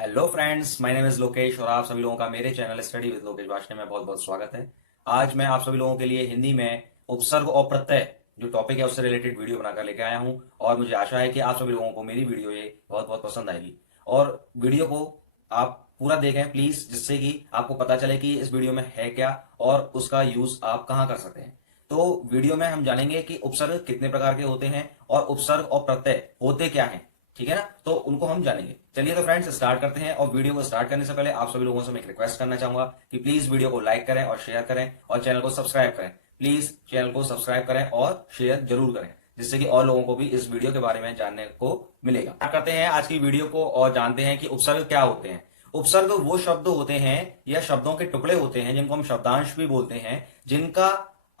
Hello friends, my name is Lokesh और आप सभी लोगों का मेरे channel study with Lokesh Washne में बहुत बहुत स्वागत है। आज मैं आप सभी लोगों के लिए हिंदी में उपसर्ग और प्रत्यय जो टॉपिक है उससे रिलेटेड वीडियो बनाकर लेके आया हूं और मुझे आशा है कि आप सभी लोगों को मेरी वीडियो ये बहुत बहुत पसंद आएगी। और वीडियो को आप पूरा देखें प्लीज, जिससे कि आपको पता चले कि इस वीडियो में है क्या और उसका यूज आप कहाँ कर सकते हैं। तो वीडियो में हम जानेंगे कि उपसर्ग कितने प्रकार के होते हैं और उपसर्ग और प्रत्यय होते क्या हैं, ठीक है ना। तो उनको हम जानेंगे। चलिए तो फ्रेंड्स स्टार्ट करते हैं। और वीडियो को स्टार्ट करने से पहले आप सभी लोगों से मैं एक रिक्वेस्ट करना चाहूंगा कि प्लीज वीडियो को लाइक करें और शेयर करें और चैनल को सब्सक्राइब करें। प्लीज चैनल को सब्सक्राइब करें और शेयर जरूर करें, जिससे कि और लोगों को भी इस वीडियो के बारे में जानने को मिलेगा। स्टार्ट करते हैं आज की वीडियो को और जानते हैं कि उपसर्ग क्या होते हैं। उपसर्ग वो शब्द होते हैं या शब्दों के टुकड़े होते हैं जिनको हम शब्दांश भी बोलते हैं, जिनका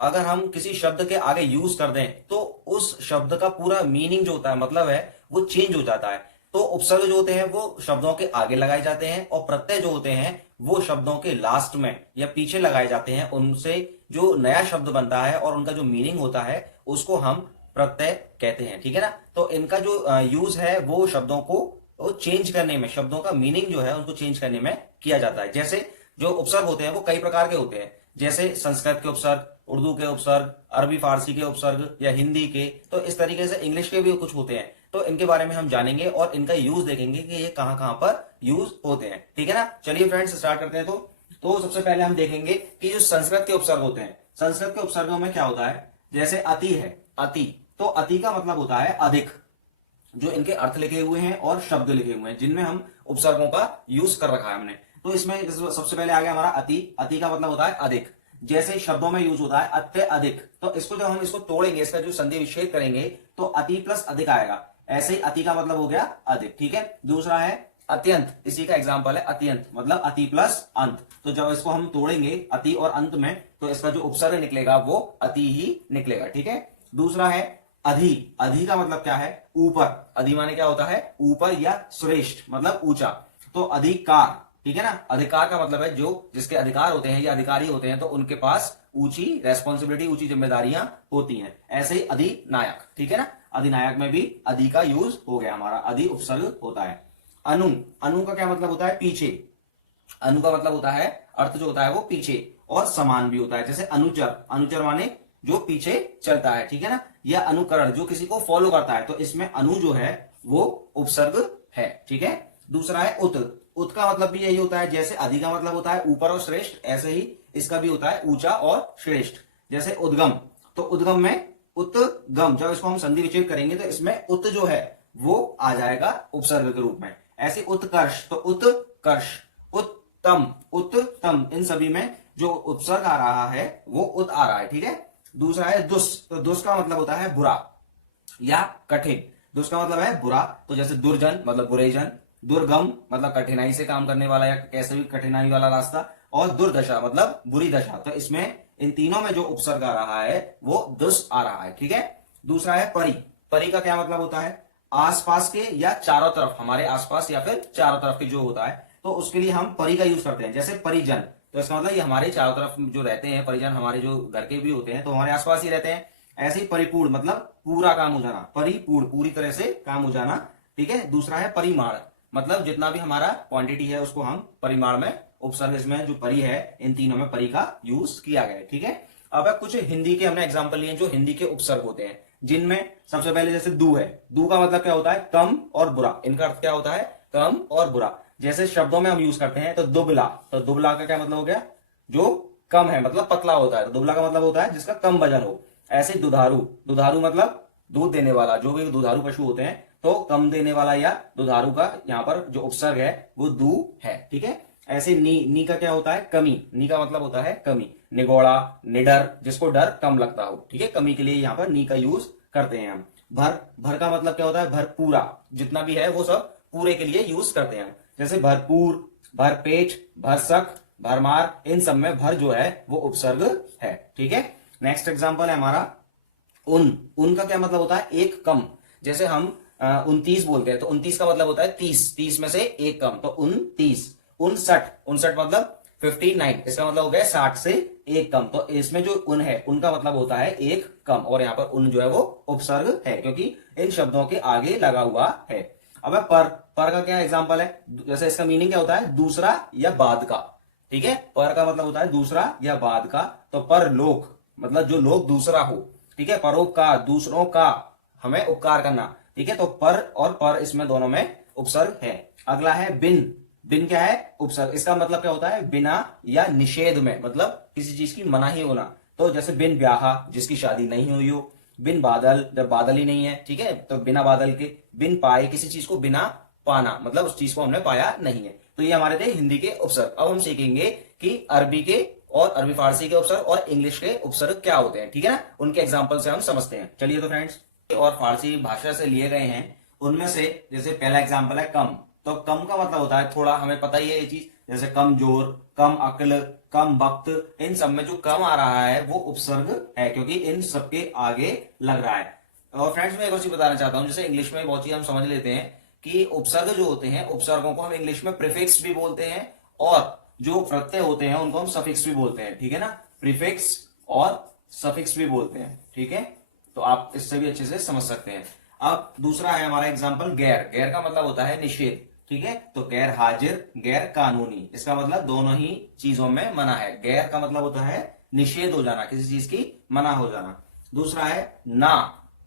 अगर हम किसी शब्द के आगे यूज कर दें तो उस शब्द का पूरा मीनिंग जो होता है, मतलब है, वो चेंज हो जाता है। तो उपसर्ग जो होते हैं वो शब्दों के आगे लगाए जाते हैं और प्रत्यय जो होते हैं वो शब्दों के लास्ट में या पीछे लगाए जाते हैं। उनसे जो नया शब्द बनता है और उनका जो मीनिंग होता है उसको हम प्रत्यय कहते हैं, ठीक है ना। तो इनका जो यूज है वो शब्दों को चेंज करने में, शब्दों का मीनिंग जो है उनको चेंज करने में किया जाता है। जैसे जो उपसर्ग होते हैं वो कई प्रकार के होते हैं, जैसे संस्कृत के उपसर्ग, उर्दू के उपसर्ग, अरबी फारसी के उपसर्ग या हिंदी के। तो इस तरीके से इंग्लिश के भी कुछ होते हैं। तो इनके बारे में हम जानेंगे और इनका यूज देखेंगे कि ये कहां कहां पर यूज होते हैं, ठीक है ना। चलिए फ्रेंड्स स्टार्ट करते हैं। तो सबसे पहले हम देखेंगे कि जो संस्कृत के उपसर्ग होते हैं, संस्कृत के उपसर्गों में क्या होता है। जैसे अति है, अति, तो अति का मतलब होता है अधिक। जो इनके अर्थ लिखे हुए हैं और शब्द लिखे हुए हैं जिनमें हम उपसर्गों का यूज कर रखा है हमने। तो इसमें सबसे पहले आ गया हमारा अति। अति का मतलब होता है अधिक। जैसे शब्दों में यूज होता है अत्यधिक, तो इसको जब हम इसको तोड़ेंगे, इसका जो संधि विच्छेद करेंगे तो अति प्लस अधिक आएगा। ऐसे ही अति का मतलब हो गया अधिक, ठीक है। दूसरा है अत्यंत, इसी का एग्जाम्पल है अत्यंत, मतलब अति प्लस अंत। तो जब इसको हम तोड़ेंगे अति और अंत में तो इसका जो उपसर्ग निकलेगा वो अति ही निकलेगा, ठीक है। दूसरा है अधि। अधि का मतलब क्या है, ऊपर। अधि माने क्या होता है, ऊपर या श्रेष्ठ, मतलब ऊंचा। तो अधिकार, ठीक है ना। अधिकार का मतलब है जो जिसके अधिकार होते हैं या अधिकारी होते हैं तो उनके पास ऊंची रेस्पॉन्सिबिलिटी, ऊंची जिम्मेदारियां होती हैं। ऐसे ही अधिनायक, ठीक है ना। अधिनायक में भी अधि का यूज हो गया हमारा, अधि उपसर्ग होता है। अनु, अनु का क्या मतलब होता है, पीछे। अनु का मतलब होता है, अर्थ जो होता है वो पीछे और समान भी होता है। जैसे अनुचर, अनुचर माने जो पीछे चलता है, ठीक है ना। या अनुकरण, जो किसी को फॉलो करता है। तो इसमें अनु जो है वो उपसर्ग है, ठीक है। दूसरा है उत। उत का मतलब भी यही होता है, जैसे अधि का मतलब होता है ऊपर और श्रेष्ठ, ऐसे ही इसका भी होता है ऊंचा और श्रेष्ठ। जैसे उद्गम, तो उद्गम में उत्गम, जब इसको हम संधि विच्छेद करेंगे तो इसमें उत जो है वो आ जाएगा उपसर्ग के रूप में। ऐसे उत्कर्ष, तो उत्कर्ष, उत्तम, उत्तम, इन सभी में जो उपसर्ग आ रहा है वो उत आ रहा है, ठीक है। दूसरा है दुष्, तो दुष् का मतलब होता है बुरा या कठिन। दुष् का मतलब है बुरा, तो जैसे दुर्जन मतलब बुरे जन। दुर्गम मतलब कठिनाई से काम करने वाला या कैसे भी कठिनाई वाला रास्ता। और दुर्दशा मतलब बुरी दशा। तो इसमें इन तीनों में जो उपसर्ग आ रहा है वो दुष् आ रहा है, ठीक है। दूसरा है परि। परि का क्या मतलब होता है, आसपास के या चारों तरफ, हमारे आसपास या फिर चारों तरफ के जो होता है, तो उसके लिए हम परि का यूज करते हैं। जैसे परिजन, तो इसका मतलब ये हमारे चारों तरफ जो रहते हैं, परिजन हमारे जो घर के भी होते हैं तो हमारे आसपास ही रहते हैं। ऐसे ही परिपूर्ण मतलब पूरा काम हो जाना, परिपूर्ण पूरी तरह से काम हो जाना, ठीक है। दूसरा है परिमाण, मतलब जितना भी हमारा क्वांटिटी है उसको हम परिमाण में, उपसर्ग इसमें जो परि है इन तीनों में परि का यूज किया गया है, ठीक है। अब कुछ हिंदी के हमने एग्जाम्पल लिए जो हिंदी के उपसर्ग होते हैं, जिनमें सबसे पहले जैसे दू है। दू का मतलब क्या होता है, कम और बुरा। इनका अर्थ क्या होता है, कम और बुरा। जैसे शब्दों में हम यूज करते हैं तो दुबला, तो दुबला का क्या मतलब हो गया, जो कम है, मतलब पतला होता है। तो दुबला का मतलब होता है जिसका कम वजन हो। ऐसे दुधारू, दुधारू मतलब दूध देने वाला, जो भी दुधारू पशु होते हैं तो कम देने वाला या दुधारू का यहाँ पर जो उपसर्ग है वो दू है, ठीक है। ऐसे नी का क्या होता है, कमी। नी का मतलब होता है कमी। निगोड़ा, निडर, जिसको डर कम लगता हो, ठीक है। कमी के लिए यहाँ पर नी का यूज करते हैं हम। भर, भर का मतलब क्या होता है, भरपूरा, जितना भी है वो सब पूरे के लिए यूज करते हैं। जैसे भरपूर, भरपेट, भरसक, भरमार, इन सब में भर जो है वो उपसर्ग है, ठीक है। नेक्स्ट एग्जांपल है हमारा उन। उन का क्या मतलब होता है, एक कम। जैसे हम 29 बोलते हैं तो 29 का मतलब होता है 30, 30 में से एक कम, तो 29। 59, 59 मतलब 59, इसका मतलब हो गया 60 से एक कम। तो इसमें जो उन है उनका मतलब होता है एक कम, और यहाँ पर उन जो है वो उपसर्ग है क्योंकि इन शब्दों के आगे लगा हुआ है। अब पर पर का क्या एग्जांपल है, जैसे इसका मीनिंग क्या होता है, दूसरा या बाद का। ठीक है, पर का मतलब होता है दूसरा या बाद का। तो पर लोक मतलब जो लोग दूसरा हो। ठीक है, परोपकार दूसरों का हमें उपकार करना। ठीक है, तो पर और पर इसमें दोनों में उपसर्ग है। अगला है बिन। बिन क्या है, उपसर्ग। इसका मतलब क्या होता है, बिना या निषेध में, मतलब किसी चीज की मनाही होना। तो जैसे बिन ब्याह, जिसकी शादी नहीं हुई हो। बिन बादल, जब बादल ही नहीं है। ठीक है, तो बिना बादल के। बिन पाए, किसी चीज को बिना पाना, मतलब उस चीज को हमने पाया नहीं है। तो ये हमारे थे हिंदी के उपसर्ग। अब हम सीखेंगे कि अरबी के और अरबी फारसी के उपसर्ग और इंग्लिश के उपसर्ग क्या होते हैं। ठीक है ना, उनके एग्जाम्पल से हम समझते हैं। चलिए तो फ्रेंड्स, और फारसी भाषा से लिए गए हैं, उनमें से जैसे पहला एग्जाम्पल है कम। तो कम का मतलब होता है थोड़ा, हमें पता ही है ये चीज, जैसे कमजोर, कम अक्ल, कम वक्त। इन सब में जो कम आ रहा है वो उपसर्ग है, क्योंकि इन सबके आगे लग रहा है। और फ्रेंड्स मैं एक और चीज बताना चाहता हूँ, जैसे इंग्लिश में बहुत चीज हम समझ लेते हैं कि उपसर्ग जो होते हैं, उपसर्गों को हम इंग्लिश में प्रीफिक्स भी बोलते हैं, और जो प्रत्यय होते हैं उनको हम सफिक्स भी बोलते हैं। ठीक है ना, प्रीफिक्स और सफिक्स भी बोलते हैं। ठीक है, तो आप इससे भी अच्छे से समझ सकते हैं। अब दूसरा है हमारा एग्जाम्पल गैर। गैर का मतलब होता है निषेध। ठीक है, तो गैर हाजिर, गैर कानूनी, इसका मतलब दोनों ही चीजों में मना है। गैर का मतलब होता है निषेध हो जाना, किसी चीज की मना हो जाना। दूसरा है ना।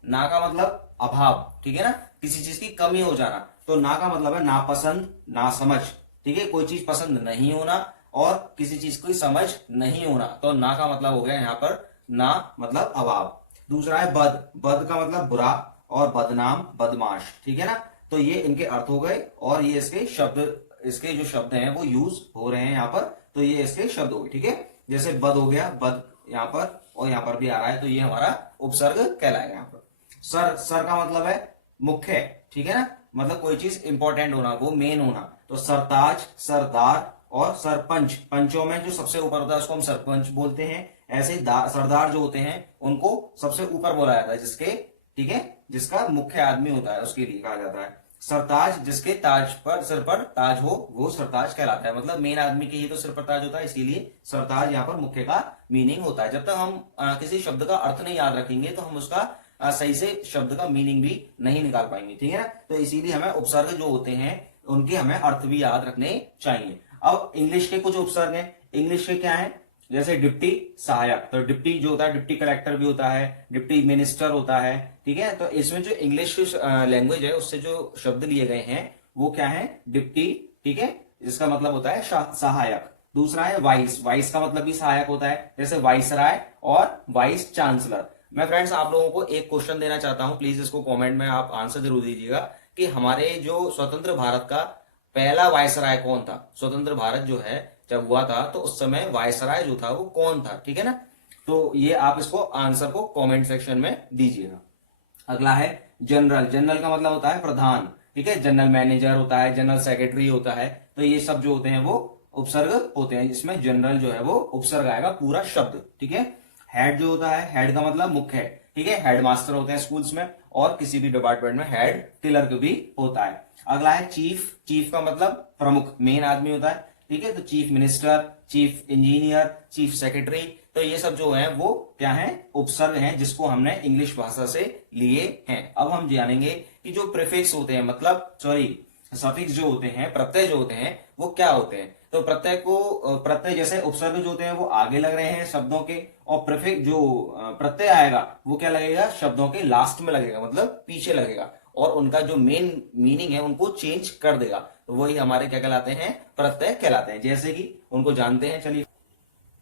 ना का मतलब अभाव। ठीक है ना, किसी चीज की कमी हो जाना। तो ना का मतलब है नापसंद, ना समझ। ठीक है, कोई चीज पसंद नहीं होना और किसी चीज की समझ नहीं होना। तो ना का मतलब हो गया यहाँ पर ना मतलब अभाव। दूसरा है बद। बद का मतलब बुरा और बदनाम, बदमाश। ठीक है ना, तो ये इनके अर्थ हो गए, और ये इसके शब्द, इसके जो शब्द हैं वो यूज हो रहे हैं यहाँ पर। तो ये इसके शब्द हो गए। ठीक है, जैसे बद हो गया, बद यहाँ पर और यहाँ पर भी आ रहा है, तो ये हमारा उपसर्ग कहलाएगा यहाँ पर। सर, सर का मतलब है मुख्य। ठीक है ना, मतलब कोई चीज इंपॉर्टेंट होना, वो मेन होना। तो सरताज, सरदार और सरपंच, पंचों में जो सबसे ऊपर होता है उसको हम सरपंच बोलते हैं। ऐसे सरदार जो होते हैं उनको सबसे ऊपर बोला जाता है, जिसके, ठीक है, जिसका मुख्य आदमी होता है उसके लिए कहा जाता है। सरताज, जिसके ताज पर, सिर पर ताज हो, वो सरताज कहलाता है। मतलब मेन आदमी के ही तो सिर पर ताज होता है, इसीलिए सरताज यहाँ पर मुख्य का मीनिंग होता है। जब तक हम किसी शब्द का अर्थ नहीं याद रखेंगे तो हम उसका सही से शब्द का मीनिंग भी नहीं निकाल पाएंगे। ठीक है ना, तो इसीलिए हमें उपसर्ग जो होते हैं उनके हमें अर्थ भी याद रखने चाहिए। अब इंग्लिश के कुछ उपसर्ग हैं। इंग्लिश के क्या है, जैसे डिप्टी सहायक। तो डिप्टी जो होता है, डिप्टी कलेक्टर भी होता है, डिप्टी मिनिस्टर होता है। ठीक है, तो इसमें जो इंग्लिश की लैंग्वेज है उससे जो शब्द लिए गए हैं वो क्या है, डिप्टी। ठीक है, जिसका मतलब होता है सहायक। दूसरा है वाइस। वाइस का मतलब भी सहायक होता है, जैसे वाइसराय और वाइस चांसलर। मैं फ्रेंड्स आप लोगों को एक क्वेश्चन देना चाहता हूं, प्लीज इसको कमेंट में आप आंसर जरूर दीजिएगा कि हमारे जो स्वतंत्र भारत का पहला वायसराय कौन था। स्वतंत्र भारत जो है जब हुआ था तो उस समय वायसराय जो था वो कौन था। ठीक है ना, तो ये आप इसको आंसर को कमेंट सेक्शन में दीजिएगा। अगला है जनरल। जनरल का मतलब होता है प्रधान। ठीक है, जनरल मैनेजर होता है, जनरल सेक्रेटरी होता है। तो ये सब जो होते हैं वो उपसर्ग होते हैं, जिसमें जनरल जो है वो उपसर्ग आएगा पूरा शब्द। ठीक है, हेड जो होता है, हेड का मतलब मुख्य है। ठीक है, हेड मास्टर होते हैं स्कूल्स में, और किसी भी डिपार्टमेंट में हेड क्लर्क भी होता है। अगला है चीफ। चीफ का मतलब प्रमुख, मेन आदमी होता है। ठीक है, तो chief minister, chief engineer, chief secretary. तो ये सब जो है वो क्या है, उपसर्ग हैं, जिसको हमने इंग्लिश भाषा से लिए हैं। अब हम जानेंगे कि जो प्रीफिक्स होते हैं, मतलब सॉरी सफिक्स जो होते हैं, प्रत्यय जो होते हैं वो क्या होते हैं। तो प्रत्यय को, प्रत्यय जैसे उपसर्ग जो होते हैं वो आगे लग रहे हैं शब्दों के, और प्रीफिक्स जो प्रत्यय आएगा वो क्या लगेगा, शब्दों के लास्ट में लगेगा, मतलब पीछे लगेगा, और उनका जो मेन मीनिंग है उनको चेंज कर देगा। तो वही हमारे क्या कहलाते हैं, प्रत्यय कहलाते हैं। जैसे कि उनको जानते हैं, चलिए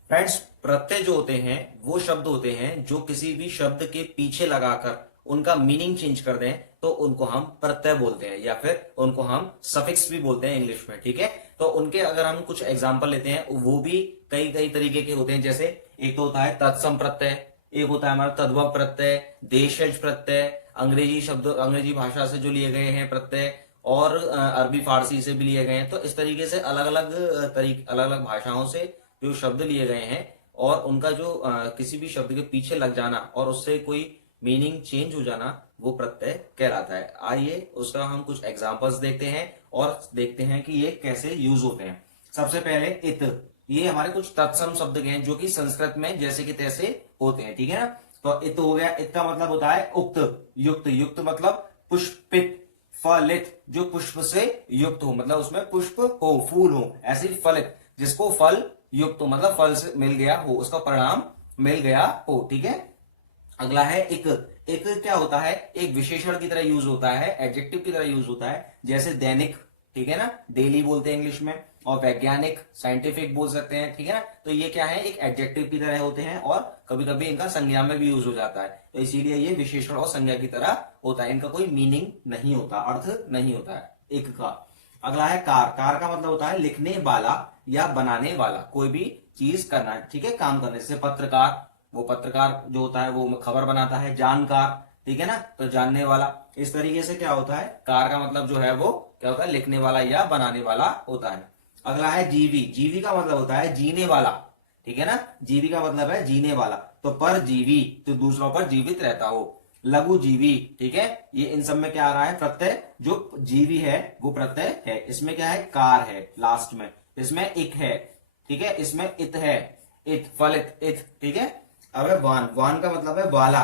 फ्रेंड्स। प्रत्यय जो होते हैं वो शब्द होते हैं जो किसी भी शब्द के पीछे लगाकर उनका मीनिंग चेंज कर दें, तो उनको हम प्रत्यय बोलते हैं, या फिर उनको हम सफिक्स भी बोलते हैं इंग्लिश में। ठीक है, तो उनके अगर हम कुछ एग्जांपल लेते हैं, वो भी कई कई तरीके के होते हैं। जैसे एक तो होता है तत्सम प्रत्यय, एक होता है हमारा तद्भव प्रत्यय, देशज प्रत्यय, अंग्रेजी शब्द, अंग्रेजी भाषा से जो लिए गए हैं प्रत्यय, और अरबी फारसी से भी लिए गए हैं। तो इस तरीके से अलग अलग अलग अलग भाषाओं से जो शब्द लिए गए हैं, और उनका जो किसी भी शब्द के पीछे लग जाना और उससे कोई मीनिंग चेंज हो जाना, वो प्रत्यय कहलाता है। आइए उसका हम कुछ एग्जांपल्स देखते हैं और देखते हैं कि ये कैसे यूज होते हैं। सबसे पहले इत। ये हमारे कुछ तत्सम शब्द हैं जो कि संस्कृत में जैसे कि तैसे होते हैं। ठीक है ना, तो इत हो गया। इत का मतलब होता है उक्त, युक्त। युक्त मतलब पुष्पित, फलित जो पुष्प से युक्त हो, मतलब उसमें पुष्प हो, फूल हो, ऐसे ही फलित जिसको फल युक्त हो, मतलब फल से मिल गया हो, उसका परिणाम मिल गया हो। ठीक है। अगला है एक। एक क्या होता है, एक विशेषण की तरह यूज होता है, एडजेक्टिव की तरह यूज होता है, जैसे दैनिक, ठीक है ना, डेली बोलते हैं इंग्लिश में, और वैज्ञानिक, साइंटिफिक बोल सकते हैं, ठीक है ना। तो ये क्या है, एक एडजेक्टिव की तरह होते हैं और कभी कभी इनका संज्ञा में भी यूज हो जाता है, तो इसीलिए ये विशेषण और संज्ञा की तरह होता है, इनका कोई मीनिंग नहीं होता, अर्थ नहीं होता है एक का। अगला है कार। कार का मतलब होता है लिखने वाला या बनाने वाला, कोई भी चीज करना है, ठीक है, काम करने से। पत्रकार, वो पत्रकार जो होता है वो खबर बनाता है। जानकार, ठीक है ना, तो जानने वाला। इस तरीके से क्या होता है, कार का मतलब जो है वो क्या होता है, लिखने वाला या बनाने वाला होता है। अगला है जीवी। जीवी का मतलब होता है जीने वाला, ठीक है ना, जीवी का मतलब है जीने वाला। तो परजीवी, तो दूसरों पर जीवित रहता हो। लघु जीवी, ठीक है, ये इन सब में क्या आ रहा है, प्रत्यय। जो जीवी है वो प्रत्यय है, इसमें क्या है, कार है लास्ट में, इसमें इक है, ठीक है, इसमें इत है, इत, फलित, इत, ठीक है। अब है वान। वान का मतलब है वाला,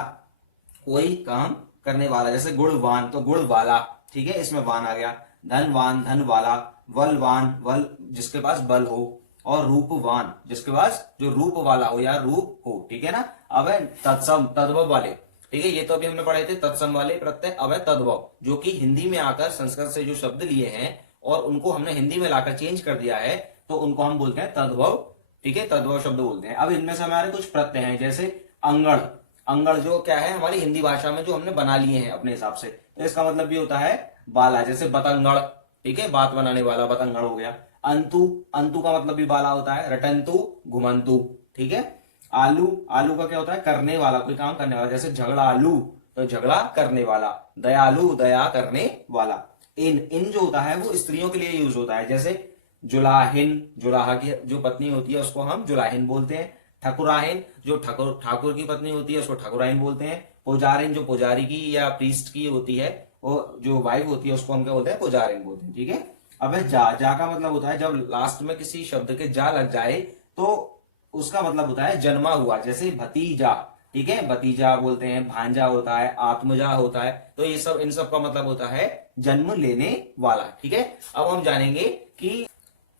कोई काम करने वाला, जैसे गुणवान, तो गुण वाला, ठीक है, इसमें वान आ गया। धनवान, धन वाला। बलवान, बल जिसके पास बल हो। और रूपवान, जिसके पास जो रूप वाला हो या रूप हो, ठीक है ना। अब है तत्सम, तद्भव वाले, ठीक है, ये तो अभी हमने पढ़े थे तत्सम वाले प्रत्यय। अब है तद्भव, जो कि हिंदी में आकर संस्कृत से जो शब्द लिए हैं और उनको हमने हिंदी में लाकर चेंज कर दिया है, तो उनको हम बोलते हैं तद्भव, ठीक है, तद्भव शब्द बोलते हैं। अब इनमें से हमारे कुछ प्रत्यय हैं, जैसे अंगड़। अंगड़ जो क्या है, हमारी हिंदी भाषा में जो हमने बना लिए हैं अपने हिसाब से, तो इसका मतलब भी होता है बाला, जैसे बतंगड़, ठीक है, बात बनाने वाला, बतंगड़ हो गया। अंतु, अंतु का मतलब भी बाला होता है। रटंतु, घुमंतु, ठीक है। आलू, आलू का क्या होता है, करने वाला, कोई काम करने वाला, जैसे झगड़ालू, तो झगड़ा करने वाला। दयालु, दया करने वाला। इन, इन जो होता है वो स्त्रियों के लिए यूज होता है, जैसे जुलाहिन, जुलाहा की जो पत्नी होती है उसको हम जुलाहिन बोलते हैं। ठकुराहिन, जो ठाकुर ठाकुर की पत्नी होती है उसको ठकुराइन बोलते हैं। पुजारिन, जो पुजारी की या प्रीस्ट की होती है, वो जो वाइफ होती है उसको हम क्या बोलते हैं, पुजारिन बोलते हैं, ठीक है। अब है जा। जा का मतलब होता है जब लास्ट में किसी शब्द के जा लग जाए तो उसका मतलब होता है जन्मा हुआ, जैसे भतीजा, ठीक है, भतीजा बोलते हैं। भांजा होता है, आत्मजा होता है, तो ये सब, इन सब का मतलब होता है जन्म लेने वाला, ठीक है। अब हम जानेंगे कि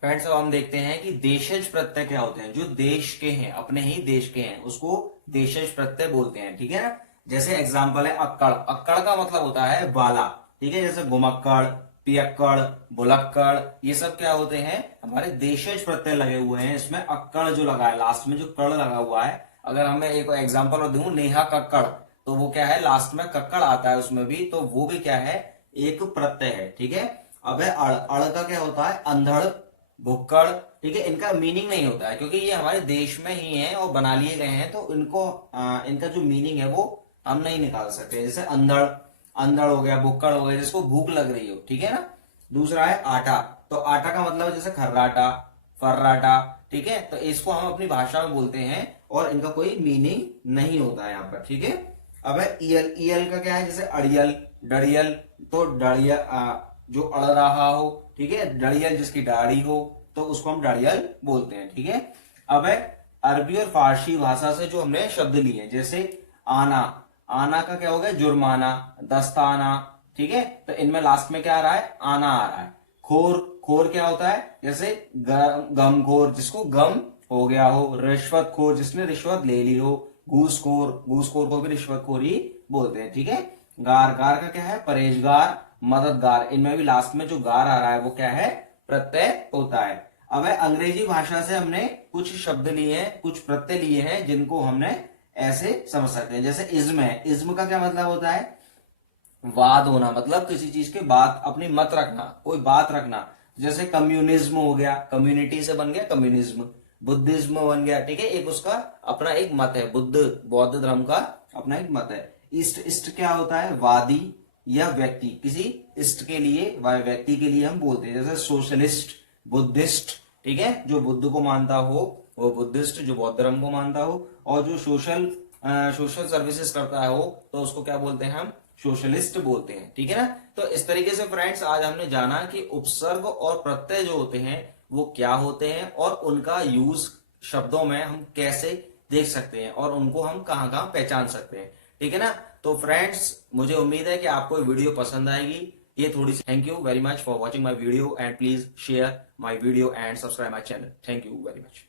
फ्रेंड्स, अब हम देखते हैं कि देशज प्रत्यय क्या होते हैं। जो देश के हैं, अपने ही देश के हैं, उसको देशज प्रत्यय बोलते हैं, ठीक है ना। जैसे एग्जांपल है अक्कड़। अक्कड़ का मतलब होता है बाला, ठीक है, जैसे घुमक्कड़, पियक्कड़, बुलक्कड़, ये सब क्या होते हैं, हमारे देशज प्रत्यय लगे हुए हैं। इसमें अक्कड़ जो लगा है, लास्ट में जो कड़ लगा हुआ है, अगर हमें एक एग्जाम्पल दूं, नेहा कक्कड़, तो वो क्या है, लास्ट में कक्कड़ आता है उसमें भी, तो वो भी क्या है, एक प्रत्यय है, ठीक है। अब है अड़। अड़ का क्या होता है, अंधड़, भुक्कड़, ठीक है, इनका मीनिंग नहीं होता है क्योंकि ये हमारे देश में ही है और बना लिए गए हैं, तो इनको इनका जो मीनिंग है वो हम नहीं निकाल सकते। जैसे अंधड़, अंधड़ हो गया, भुक्कड़ हो गया, जिसको भूख लग रही हो, ठीक है ना। दूसरा है आटा। तो आटा का मतलब जैसे खर्राटा, फर्राटा, ठीक है, तो इसको हम अपनी भाषा में बोलते हैं और इनका कोई मीनिंग नहीं होता है यहाँ पर, ठीक है। अब है ईयल। ईयल का क्या है, जैसे अड़ियल, डड़ियल, तो डड़ियल जो अड़ रहा हो, ठीक है, डड़ियल जिसकी दाढ़ी हो, तो उसको हम डड़ियल बोलते हैं, ठीक है। अब है अरबी और फारसी भाषा से जो हमने शब्द लिए, जैसे आना। आना का क्या हो गया, जुर्माना, दस्ताना, ठीक है, तो इनमें लास्ट में क्या आ रहा है, आना आ रहा है। खोर, खोर क्या होता है, जैसे गमखोर, जिसको गम हो गया हो। रिश्वतखोर, जिसने रिश्वत ले ली हो। घूसखोर, घूसखोर को भी रिश्वतखोरी बोलते हैं, ठीक है। गार, गार का क्या है, परहेजगार, मददगार, इनमें भी लास्ट में जो गार आ रहा है वो क्या है, प्रत्यय होता है। अब है अंग्रेजी भाषा से हमने कुछ शब्द लिए हैं, कुछ प्रत्यय लिए हैं, जिनको हमने ऐसे समझ सकते हैं, जैसे इज्म है। इज्म का क्या मतलब होता है, वाद होना, मतलब किसी चीज के बात, अपनी मत रखना, कोई बात रखना। जैसे कम्युनिज्म हो गया, कम्युनिटी से बन गया कम्युनिज्म। बुद्धिज्म बन गया, ठीक है, एक उसका अपना एक मत है, बुद्ध, बौद्ध धर्म का अपना एक मत है। इष्ट, इष्ट क्या होता है, वादी या व्यक्ति, किसी इष्ट के लिए, व्यक्ति के लिए हम बोलते हैं, जैसे सोशलिस्ट, बुद्धिस्ट, ठीक है, जो बुद्ध को मानता हो वो बुद्धिस्ट, जो बौद्ध धर्म को मानता हो, और जो सोशल सर्विसेज करता हो तो उसको क्या बोलते हैं, हम सोशलिस्ट बोलते हैं, ठीक है ना। तो इस तरीके से फ्रेंड्स आज हमने जाना कि उपसर्ग और प्रत्यय जो होते हैं वो क्या होते हैं और उनका यूज शब्दों में हम कैसे देख सकते हैं और उनको हम कहाँ कहाँ पहचान सकते हैं, ठीक है ना। तो फ्रेंड्स मुझे उम्मीद है कि आपको वीडियो पसंद आएगी। ये थोड़ी सी thank you very much for watching my video and please share my video and subscribe my channel. Thank you very much.